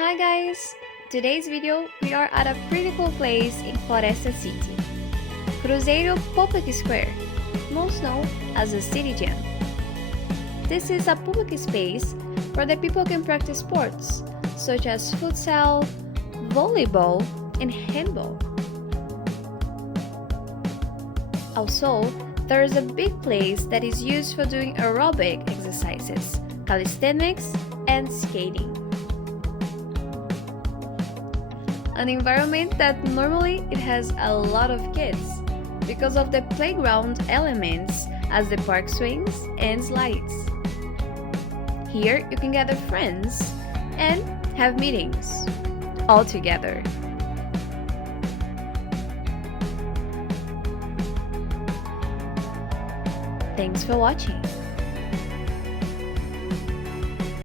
Hi guys! Today's video, we are at a pretty cool place in Floresta City, Cruzeiro Public Square, most known as the City Gym. This is a public space where the people can practice sports such as futsal, volleyball, and handball. Also, there is a big place that is used for doing aerobic exercises, calisthenics, and skating. An environment that normally it has a lot of kids because of the playground elements as the park swings and slides. Here you can gather friends and have meetings all together. Thanks for watching.